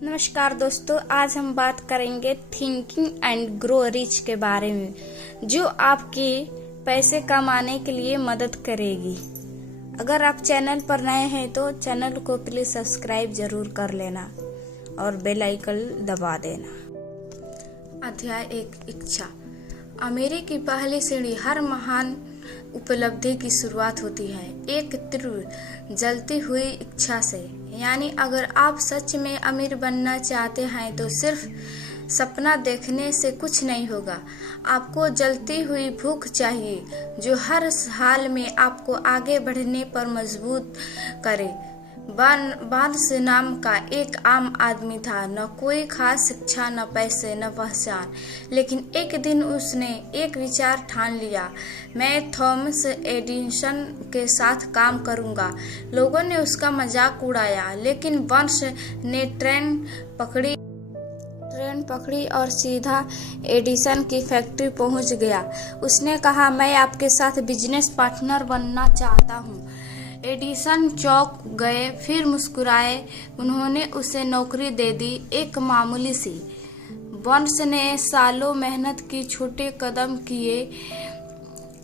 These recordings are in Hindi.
नमस्कार दोस्तों, आज हम बात करेंगे थिंकिंग एंड ग्रो रिच के बारे में, जो आपके पैसे कमाने के लिए मदद करेगी। अगर आप चैनल पर नए हैं तो चैनल को प्लीज सब्सक्राइब जरूर कर लेना और बेल आइकन दबा देना। अध्याय 1, इच्छा। अमीरी की पहली सीढ़ी हर महान उपलब्धि की शुरुआत होती है एक तीव्र जलती हुई इच्छा से। यानी अगर आप सच में अमीर बनना चाहते हैं तो सिर्फ सपना देखने से कुछ नहीं होगा। आपको जलती हुई भूख चाहिए जो हर हाल में आपको आगे बढ़ने पर मजबूर करे। बार्न्स नाम का एक आम आदमी था, न कोई खास शिक्षा, न पैसे, न पहचान। लेकिन एक दिन उसने एक विचार ठान लिया, मैं थॉमस एडिसन के साथ काम करूंगा। लोगों ने उसका मजाक उड़ाया, लेकिन बार्न्स ने ट्रेन पकड़ी और सीधा एडिसन की फैक्ट्री पहुंच गया। उसने कहा, मैं आपके साथ बिजनेस पार्टनर बनना चाहता हूं। एडिसन चौंक गए, फिर मुस्कुराए। उन्होंने उसे नौकरी दे दी, एक मामूली सी। बार्न्स ने सालों मेहनत की, छोटे कदम किए,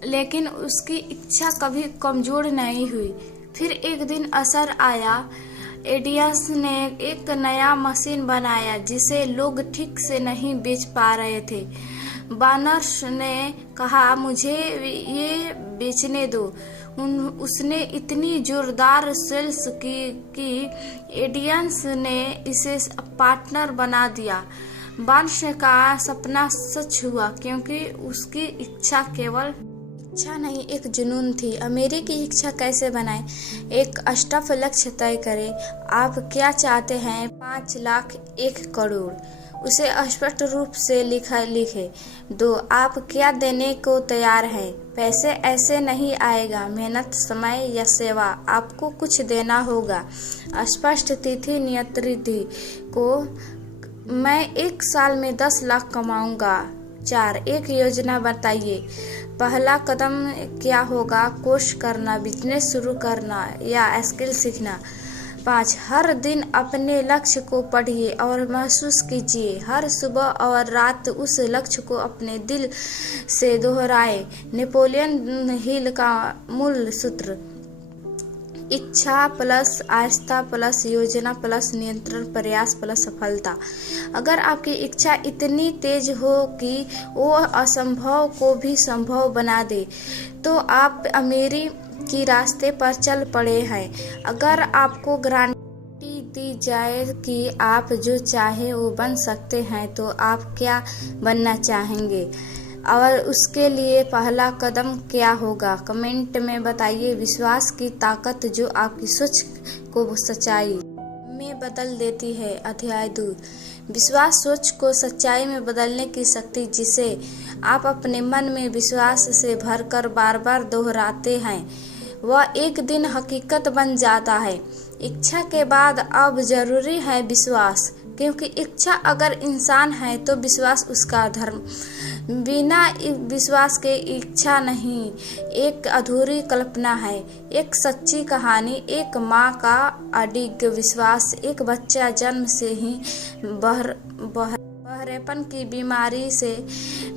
लेकिन उसकी इच्छा कभी कमजोर नहीं हुई। फिर एक दिन असर आया। एडिसन ने एक नया मशीन बनाया जिसे लोग ठीक से नहीं बेच पा रहे थे। बार्न्स ने कहा, मुझे ये बेचने दो। उसने इतनी जोरदार सेल्स की कि एडिसन ने इसे पार्टनर बना दिया। बार्न्स का सपना सच हुआ, क्योंकि उसकी इच्छा केवल इच्छा नहीं, एक जुनून थी। अमीरी की इच्छा कैसे बनाएं? एक स्पष्ट लक्ष्य तय करें। आप क्या चाहते हैं? 5 लाख, 1 करोड़। उसे स्पष्ट रूप से लिखे। 2, आप क्या देने को तैयार हैं? पैसे ऐसे नहीं आएगा, मेहनत, समय या सेवा, आपको कुछ देना होगा। स्पष्ट तिथि, नियत को, मैं 1 साल में 10 लाख कमाऊंगा। 4, एक योजना बताइए। पहला कदम क्या होगा? कोर्स करना, बिजनेस शुरू करना या स्किल सीखना। 5, हर दिन अपने लक्ष्य को पढ़िए और महसूस कीजिए। हर सुबह और रात उस लक्ष्य को अपने दिल से दोहराए। नेपोलियन हिल का मूल सूत्र, इच्छा प्लस आस्था प्लस योजना प्लस नियंत्रण प्रयास प्लस सफलता। अगर आपकी इच्छा इतनी तेज हो कि वो असंभव को भी संभव बना दे, तो आप अमीरी की रास्ते पर चल पड़े हैं। अगर आपको गारंटी दी जाए कि आप जो चाहे वो बन सकते हैं, तो आप क्या बनना चाहेंगे और उसके लिए पहला कदम क्या होगा? कमेंट में बताइए। विश्वास की ताकत जो आपकी सोच को सच्चाई में बदल देती है। अध्याय 2, विश्वास सोच को सच्चाई में बदलने की शक्ति, जिसे आप अपने मन में विश्वास से भरकर बार बार दोहराते हैं, वह एक दिन हकीकत बन जाता है। इच्छा के बाद अब जरूरी है विश्वास, क्योंकि इच्छा अगर इंसान है तो विश्वास उसका धर्म। बिना विश्वास के इच्छा नहीं, एक अधूरी कल्पना है, एक सच्ची कहानी। एक माँ का अडिग विश्वास। एक बच्चा जन्म से ही बहरेपन की बीमारी से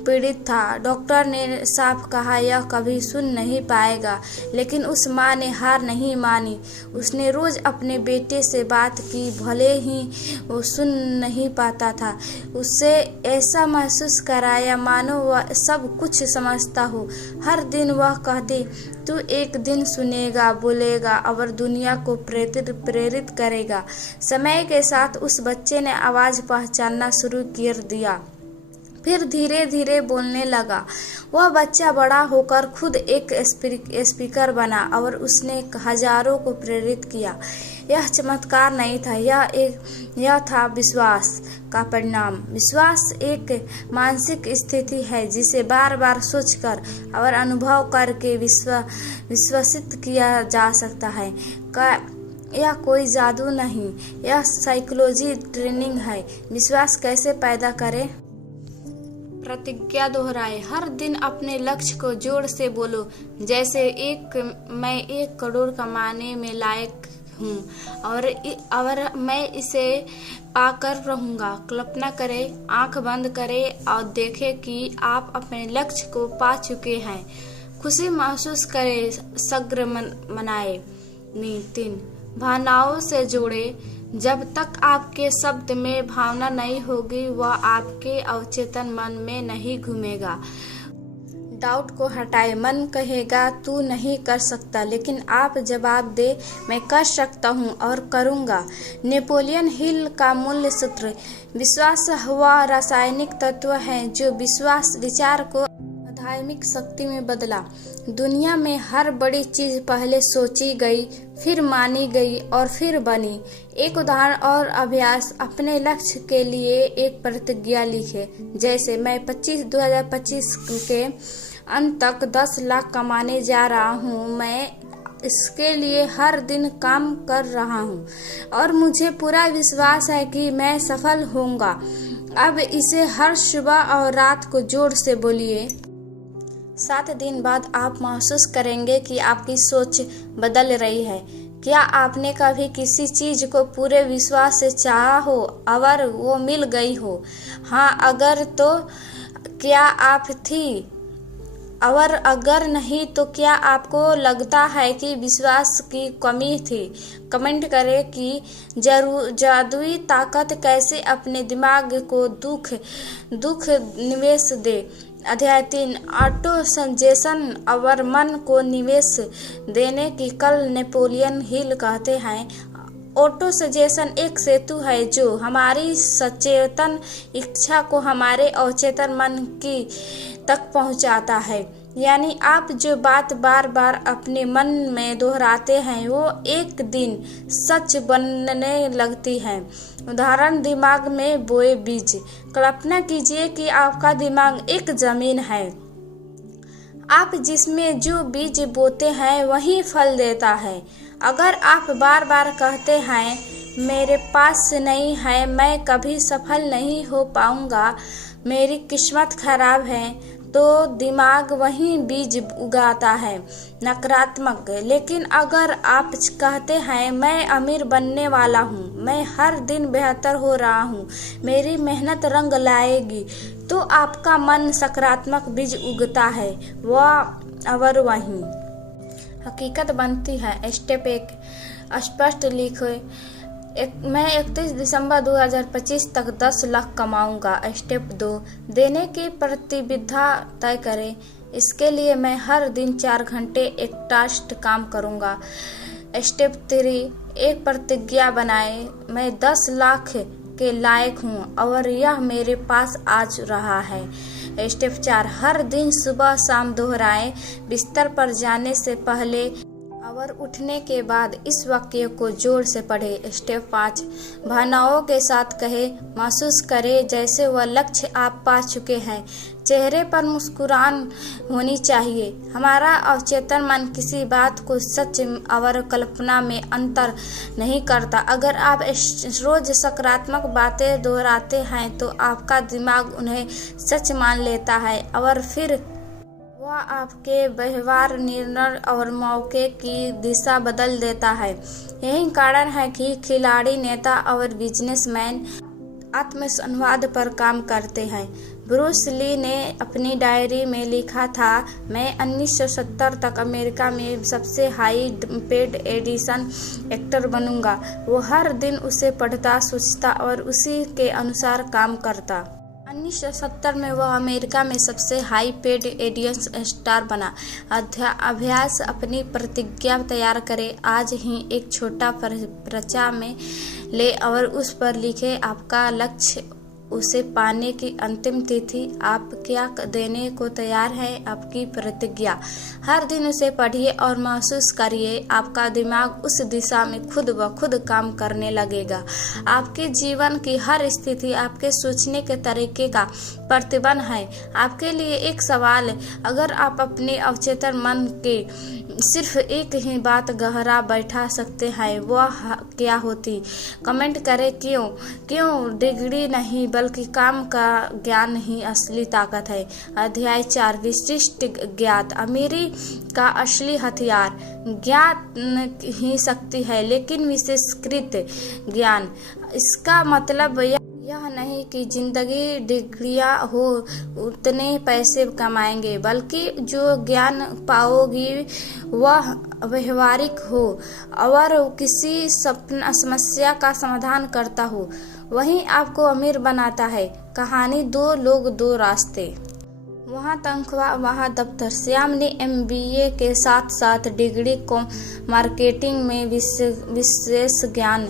पीड़ित था। डॉक्टर ने साफ कहा, यह कभी सुन नहीं पाएगा, लेकिन उस माँ ने हार नहीं मानी। उसने रोज अपने बेटे से बात की, भले ही वो सुन नहीं पाता था। उससे ऐसा महसूस कराया मानो वह सब कुछ समझता हो। हर दिन वह कहती, तू एक दिन सुनेगा, बोलेगा और दुनिया को प्रेरित करेगा। समय के साथ उस बच्चे ने आवाज पहचानना शुरू कर दिया, फिर धीरे धीरे बोलने लगा। वह बच्चा बड़ा होकर खुद एक स्पीकर बना और उसने हजारों को प्रेरित किया। यह चमत्कार नहीं था, यह था विश्वास का परिणाम। विश्वास एक मानसिक स्थिति है जिसे बार बार सोचकर और अनुभव करके विश्वसित किया जा सकता है। यह कोई जादू नहीं, यह साइकोलॉजी ट्रेनिंग है। विश्वास कैसे पैदा करें? प्रतिज्ञा दोहराए। हर दिन अपने लक्ष्य को जोर से बोलो, जैसे मैं 1 करोड़ कमाने में लायक हूँ और मैं इसे पाकर रहूंगा। कल्पना करें, आंख बंद करें और देखें कि आप अपने लक्ष्य को पा चुके हैं। खुशी महसूस करें, सग्र मनाएं। 3 भावनाओं से जुड़े। जब तक आपके शब्द में भावना नहीं होगी, वह आपके अवचेतन मन में नहीं घूमेगा। डाउट को हटाए। मन कहेगा तू नहीं कर सकता, लेकिन आप जवाब दे मैं कर सकता हूँ और करूँगा। नेपोलियन हिल का मूल्य सूत्र। विश्वास वह रासायनिक तत्व है जो विश्वास विचार को आध्यात्मिक शक्ति में बदला। दुनिया में हर बड़ी चीज पहले सोची गई, फिर मानी गई और फिर बनी। एक उदाहरण और अभ्यास। अपने लक्ष्य के लिए एक प्रतिज्ञा लिखे, जैसे मैं 2025 के अंत तक 10 लाख कमाने जा रहा हूँ। मैं इसके लिए हर दिन काम कर रहा हूँ और मुझे पूरा विश्वास है कि मैं सफल होऊंगा। अब इसे हर सुबह और रात को जोर से बोलिए। 7 दिन बाद आप महसूस करेंगे कि आपकी सोच बदल रही है। क्या आपने कभी किसी चीज को पूरे विश्वास से चाहा हो और वो मिल गई हो? हाँ, अगर तो क्या आप थी, और अगर नहीं तो क्या आपको लगता है कि विश्वास की कमी थी? कमेंट करें कि जादुई ताकत कैसे अपने दिमाग को दुख निवेश दे। अध्याय 3 ऑटो सजेशन और मन को निवेश देने की। कल नेपोलियन हिल कहते हैं, ऑटो सजेशन एक सेतु है जो हमारी सचेतन इच्छा को हमारे अवचेतन मन की तक पहुंचाता है। यानी आप जो बात बार बार अपने मन में दोहराते हैं वो एक दिन सच बनने लगती है। उदाहरण, दिमाग में बोए बीज। कल्पना कीजिए कि आपका दिमाग एक जमीन है। आप जिसमें जो बीज बोते हैं वही फल देता है। अगर आप बार बार कहते हैं मेरे पास नहीं है, मैं कभी सफल नहीं हो पाऊंगा, मेरी किस्मत खराब है, तो दिमाग वही बीज उगाता है, नकारात्मक। लेकिन अगर आप कहते हैं मैं अमीर बनने वाला हूँ, मैं हर दिन बेहतर हो रहा हूँ, मेरी मेहनत रंग लाएगी, तो आपका मन सकारात्मक बीज उगता है, वह और वही हकीकत बनती है। स्टेप 1 स्पष्ट लिखो, मैं 31 दिसंबर 2025 तक 10 लाख कमाऊंगा। स्टेप 2 देने की प्रतिबद्धता तय करें। इसके लिए मैं हर दिन 4 घंटे एक टास्क काम करूंगा। स्टेप 3 एक प्रतिज्ञा बनाएं, मैं 10 लाख के लायक हूँ और यह मेरे पास आज रहा है। स्टेप 4 हर दिन सुबह शाम दोहराएं, बिस्तर पर जाने से पहले और उठने के बाद इस वाक्य को जोर से पढ़े। स्टेप 5 भावनाओं के साथ कहे, महसूस करें जैसे वह लक्ष्य आप पा चुके हैं। चेहरे पर मुस्कुराहट होनी चाहिए। हमारा अवचेतन मन किसी बात को सच और कल्पना में अंतर नहीं करता। अगर आप रोज सकारात्मक बातें दोहराते हैं तो आपका दिमाग उन्हें सच मान लेता है और फिर वह आपके व्यवहार, निर्णय और मौके की दिशा बदल देता है। यही कारण है कि खिलाड़ी, नेता और बिजनेसमैन आत्मसंवाद पर काम करते हैं। ब्रूस ली ने अपनी डायरी में लिखा था, मैं 1970 तक अमेरिका में सबसे हाई पेड एडिशन एक्टर बनूंगा। वो हर दिन उसे पढ़ता, सोचता और उसी के अनुसार काम करता। 1970 में वह अमेरिका में सबसे हाई पेड एडिशन स्टार बना। अभ्यास अपनी प्रतिज्ञा तैयार करें। आज ही एक छोटा पर्चा में ले और उस पर लिखे आपका लक्ष्य, उसे पाने की अंतिम तिथि, आप क्या देने को तैयार है, आपकी प्रतिज्ञा। हर दिन उसे पढ़िए और महसूस करिए आपका दिमाग उस दिशा में खुद ब खुद काम करने लगेगा। आपके जीवन की हर स्थिति आपके सोचने के तरीके का प्रतिबिंब है। आपके लिए एक सवाल, अगर आप अपने अवचेतन मन के सिर्फ एक ही बात गहरा बैठा सकते हैं, वह क्या होती? कमेंट करें क्यों डिग्री नहीं बल्कि काम का ज्ञान ही असली ताकत है। अध्याय 4 विशिष्ट ज्ञात। अमीरी का असली हथियार ज्ञान ही शक्ति है, लेकिन विशेषकृत ज्ञान। इसका मतलब यह नहीं कि जिंदगी डिग्रियां हो उतने पैसे कमाएंगे, बल्कि जो ज्ञान पाओगी वह व्यवहारिक हो और किसी समस्या का समाधान करता हो, वही आपको अमीर बनाता है। कहानी 2 लोग 2 रास्ते। वहाँ तनख्वाह, वहाँ दफ्तर। श्याम ने MBA के साथ साथ डिग्री को मार्केटिंग में विशेष ज्ञान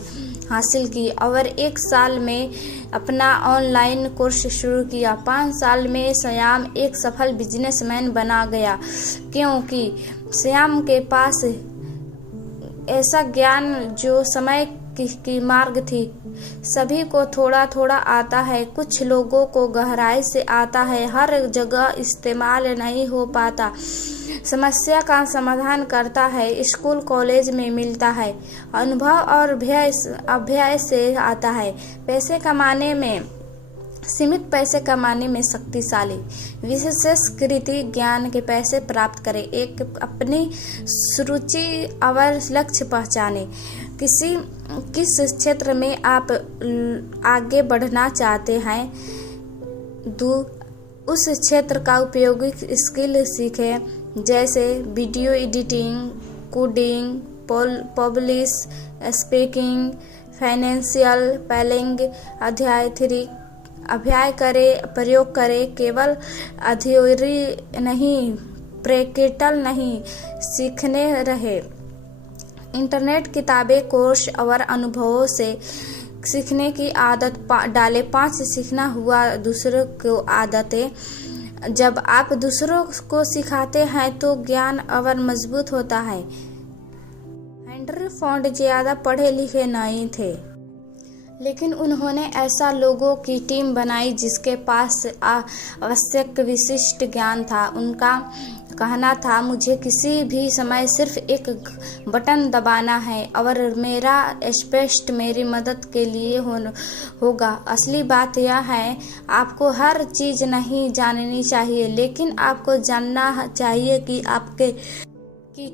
हासिल की और 1 साल में अपना ऑनलाइन कोर्स शुरू किया। 5 साल में श्याम एक सफल बिजनेसमैन बना गया, क्योंकि श्याम के पास ऐसा ज्ञान जो समय की मार्ग थी। सभी को थोड़ा थोड़ा आता है, कुछ लोगों को गहराई से आता है, हर जगह इस्तेमाल नहीं हो पाता। समस्या का समाधान करता है, स्कूल कॉलेज में मिलता है, अनुभव और अभ्यास से आता है। सीमित पैसे कमाने में शक्तिशाली। विशेषकृत ज्ञान के पैसे प्राप्त करें। अपनी रुचि और लक्ष्य पहचाने। किस क्षेत्र में आप आगे बढ़ना चाहते हैं, उस क्षेत्र का उपयोगी स्किल सीखें, जैसे video editing, coding, publish speaking, financial planning. अध्याय 3 अभ्यास करें, प्रयोग करें। केवल थ्योरी नहीं, प्रैक्टिकल नहीं, सीखने रहे। इंटरनेट, किताबें, कोर्स और अनुभवों से सीखने की आदत डालें। 5 सीखना हुआ दूसरों को आदतें। जब आप दूसरों को सिखाते हैं तो ज्ञान और मजबूत होता है। हेनरी फोर्ड ज्यादा पढ़े लिखे नहीं थे, लेकिन उन्होंने ऐसा लोगों की टीम बनाई जिसके पास आवश्यक विशिष्ट ज्ञान था। उनका कहना था, मुझे किसी भी समय सिर्फ एक बटन दबाना है और मेरा स्पष्ट मेरी मदद के लिए होगा। असली बात यह है, आपको हर चीज नहीं जाननी चाहिए, लेकिन आपको जानना चाहिए कि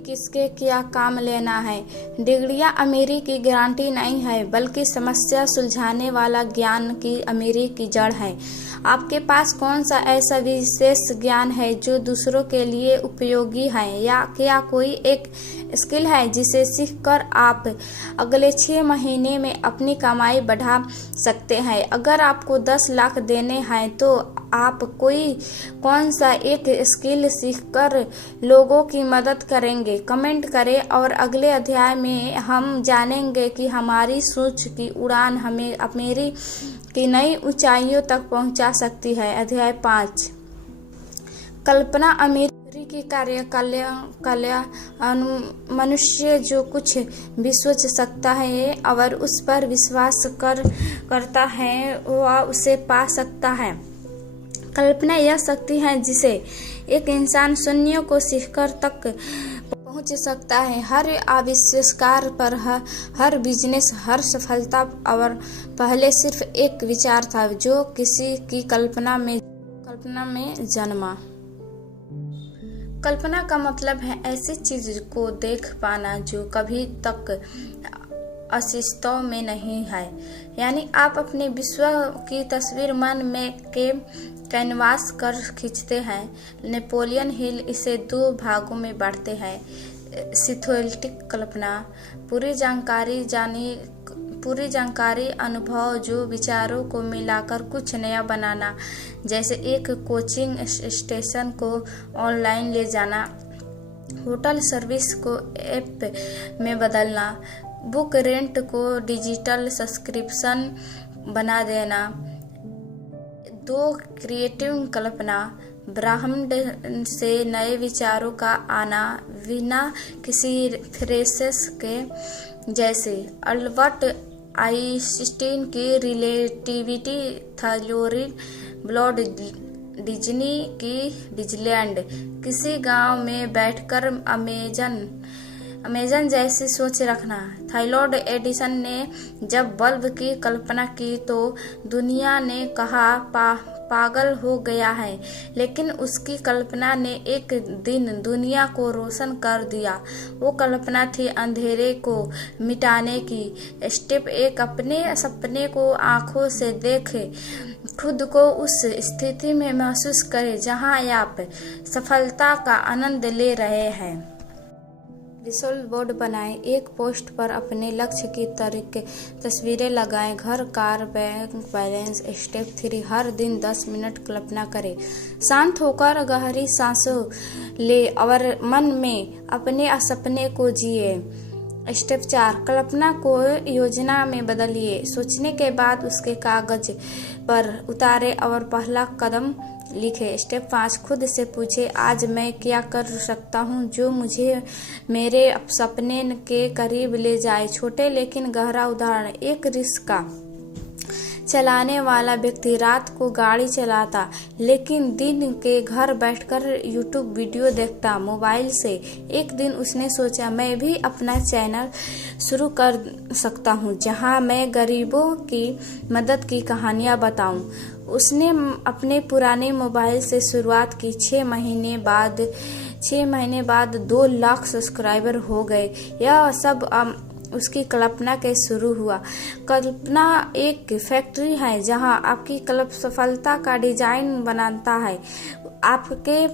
किसके क्या काम लेना है। डिग्रियां अमीरी की गारंटी नहीं है, बल्कि समस्या सुलझाने वाला ज्ञान की अमीरी की जड़ है। आपके पास कौन सा ऐसा विशेष ज्ञान है जो दूसरों के लिए उपयोगी है, या क्या कोई एक स्किल है जिसे सीखकर आप अगले 6 महीने में अपनी कमाई बढ़ा सकते हैं। अगर आपको 10 लाख देने हैं तो आप कौन सा एक स्किल सीखकर लोगों की मदद करेंगे? कमेंट करें और अगले अध्याय में हम जानेंगे कि हमारी सोच की उड़ान हमें अमीरी की नई ऊंचाइयों तक पहुंचा सकती है। अध्याय 5 कल्पना। अमीरी की कला मनुष्य जो कुछ भी सोच सकता है और उस पर विश्वास करता है वह उसे पा सकता है। कल्पना यह शक्ति है जिसे एक इंसान शून्य को सीखकर तक पहुंच सकता है। हर आविष्कार पर, हर बिजनेस, हर सफलता और पहले सिर्फ एक विचार था जो किसी की कल्पना में जन्मा। कल्पना का मतलब है ऐसी चीज को देख पाना जो कभी तक अस्तित्व में नहीं है। यानी आप अपने विश्व की तस्वीर मन में कैनवास कर खींचते हैं। नेपोलियन हिल इसे 2 भागों में बांटते हैं। सिंथेटिक कल्पना, पूरी जानकारी अनुभव जो विचारों को मिलाकर कुछ नया बनाना, जैसे एक कोचिंग स्टेशन को ऑनलाइन ले जाना, होटल सर्विस को ऐप में बदलना, बुक रेंट को डिजिटल सब्सक्रिप्शन बना देना। 2 क्रिएटिव कल्पना, ब्रह्मांड से नए विचारों का आना बिना किसी प्रेशर के, जैसे अल्बर्ट आइंस्टीन की रिलेटिविटी थ्योरी, ब्लड डिज्नी की डिज्नीलैंड, किसी गांव में बैठकर अमेजन जैसी सोच रखना। थामस एडिसन ने जब बल्ब की कल्पना की तो दुनिया ने कहा पागल हो गया है, लेकिन उसकी कल्पना ने एक दिन दुनिया को रोशन कर दिया। वो कल्पना थी अंधेरे को मिटाने की। स्टेप 1, अपने सपने को आंखों से देखे, खुद को उस स्थिति में महसूस करें जहां आप सफलता का आनंद ले रहे हैं। विजुअल बोर्ड बनाएं। एक पोस्ट पर अपने लक्ष्य की तस्वीरें लगाएं। घर, कार, बैंक बैलेंस। स्टेप 3, हर दिन 10 मिनट कल्पना करें। शांत होकर गहरी सांसों ले और मन में अपने सपने को जिए। स्टेप 4, कल्पना को योजना में बदलिए। सोचने के बाद उसके कागज पर उतारे और पहला कदम लिखे। स्टेप 5, खुद से पूछे, आज मैं क्या कर सकता हूँ जो मुझे मेरे सपने के करीब ले जाए। छोटे लेकिन गहरा उदाहरण। एक रिक्शा चलाने वाला व्यक्ति रात को गाड़ी चलाता, लेकिन दिन के घर बैठकर यूट्यूब वीडियो देखता मोबाइल से। एक दिन उसने सोचा, मैं भी अपना चैनल शुरू कर सकता हूँ जहाँ मैं गरीबों की मदद की कहानियाँ बताऊँ। उसने अपने पुराने मोबाइल से शुरुआत की। 6 महीने बाद 2 लाख सब्सक्राइबर हो गए। यह सब उसकी कल्पना के शुरू हुआ। कल्पना एक फैक्ट्री है जहां आपकी सफलता का डिजाइन बनाता है। आपके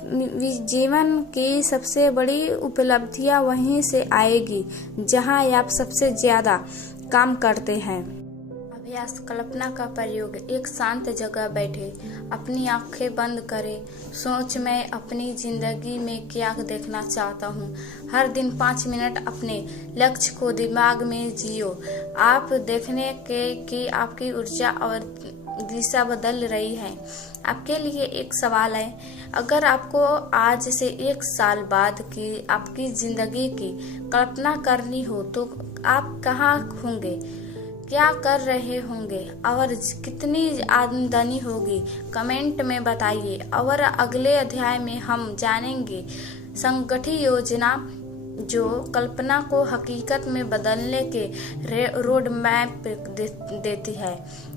जीवन की सबसे बड़ी उपलब्धियां वहीं से आएगी जहां आप सबसे ज्यादा काम करते हैं। अभ्यास, कल्पना का प्रयोग। एक शांत जगह बैठे, अपनी आंखें बंद करें। सोच, मैं अपनी जिंदगी में क्या देखना चाहता हूँ। हर दिन 5 मिनट अपने लक्ष्य को दिमाग में जियो। आप देखने के कि आपकी ऊर्जा और दिशा बदल रही है। आपके लिए एक सवाल है, अगर आपको आज से 1 साल बाद की आपकी जिंदगी की कल्पना करनी हो तो आप कहाँ होंगे, क्या कर रहे होंगे और कितनी आमदनी होगी? कमेंट में बताइए। और अगले अध्याय में हम जानेंगे संगठित योजना जो कल्पना को हकीकत में बदलने के रोड मैप देती है।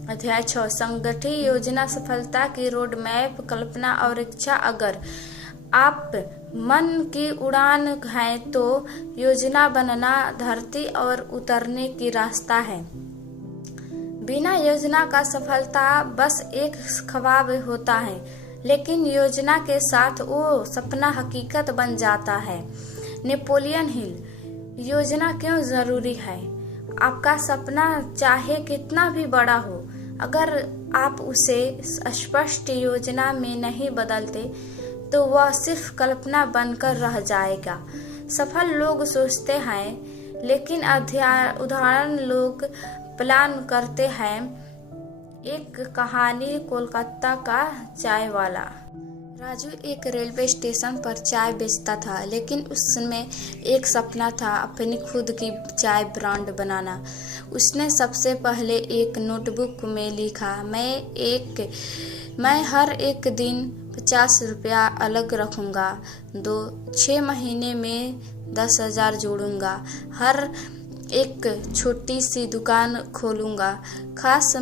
अध्याय 6, संगठित योजना सफलता की रोड मैप। कल्पना और इच्छा। अगर आप मन की उड़ान है तो योजना बनना धरती और उतरने की रास्ता है। बिना योजना का सफलता बस एक ख्वाब होता है, लेकिन योजना के साथ वो सपना हकीकत बन जाता है। Napoleon Hill. योजना क्यों जरूरी है? आपका सपना चाहे कितना भी बड़ा हो, अगर आप उसे स्पष्ट योजना में नहीं बदलते तो वह सिर्फ कल्पना बनकर रह जाएगा। सफल लोग सोचते हैं, लेकिन उदाहरण लोग प्लान करते हैं। एक कहानी, कोलकाता का चाय वाला। राजू एक रेलवे स्टेशन पर चाय बेचता था, लेकिन उसमें एक सपना था, अपनी खुद की चाय ब्रांड बनाना। उसने सबसे पहले एक नोटबुक में लिखा, मैं हर एक दिन 50 रुपया अलग रखूंगा। 6 महीने में 10,000 जोड़ूंगा। हर एक छोटी सी दुकान खोलूंगा। खास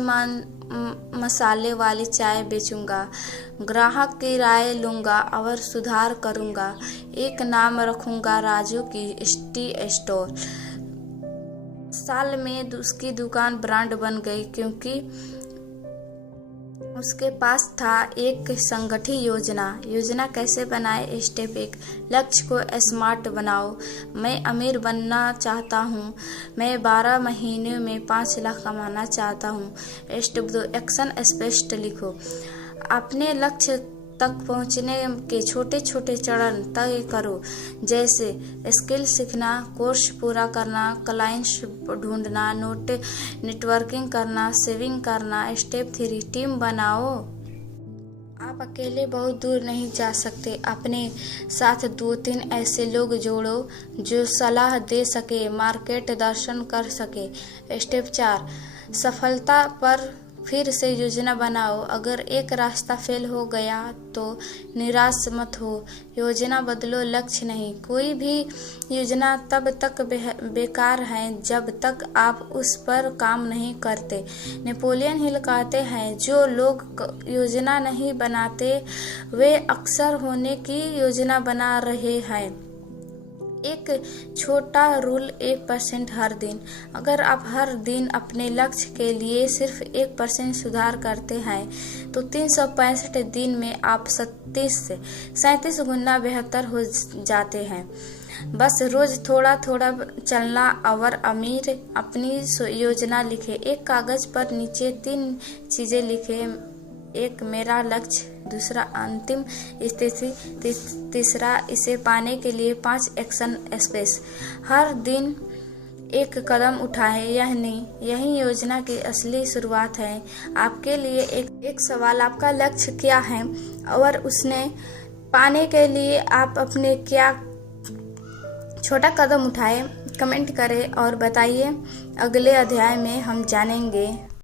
मसाले वाली चाय बेचूंगा। ग्राहक की राय लूंगा और सुधार करूंगा। एक नाम रखूंगा, राजू की टी स्टोर। साल में उसकी दुकान ब्रांड बन गई, क्योंकि उसके पास था एक संगठित योजना कैसे बनाए। स्टेप 1, लक्ष्य को स्मार्ट बनाओ। मैं अमीर बनना चाहता हूँ। मैं 12 महीने में 5 लाख कमाना चाहता हूँ। स्टेप 2, एक्शन स्पष्ट लिखो। अपने लक्ष्य तक पहुँचने के छोटे छोटे चरण तय करो, जैसे स्किल सीखना, कोर्स पूरा करना, क्लाइंट्स ढूंढना, नेटवर्किंग करना, सेविंग करना। स्टेप 3, टीम बनाओ। आप अकेले बहुत दूर नहीं जा सकते। अपने साथ 2-3 ऐसे लोग जोड़ो जो सलाह दे सके, मार्केट दर्शन कर सके। स्टेप 4, सफलता पर फिर से योजना बनाओ। अगर एक रास्ता फेल हो गया तो निराश मत हो, योजना बदलो, लक्ष्य नहीं। कोई भी योजना तब तक बेकार है जब तक आप उस पर काम नहीं करते। नेपोलियन हिल कहते हैं, जो लोग योजना नहीं बनाते वे अक्सर होने की योजना बना रहे हैं। एक छोटा रूल 1% हर दिन। अगर आप हर दिन अपने लक्ष्य के लिए सिर्फ 1% सुधार करते हैं तो 365 दिन में आप 37 से 37 गुना बेहतर हो जाते हैं। बस रोज थोड़ा थोड़ा चलना। और अमीर अपनी योजना लिखे। एक कागज पर नीचे 3 चीजें लिखे। एक मेरा लक्ष्य, दूसरा अंतिम स्थिति, तीसरा इसे पाने के लिए 5 एक्शन स्टेप्स। हर दिन एक कदम उठाएं। यही योजना की असली शुरुआत है। आपके लिए एक सवाल, आपका लक्ष्य क्या है और उसने पाने के लिए आप अपने क्या छोटा कदम उठाएं। कमेंट करें और बताइए। अगले अध्याय में हम जानेंगे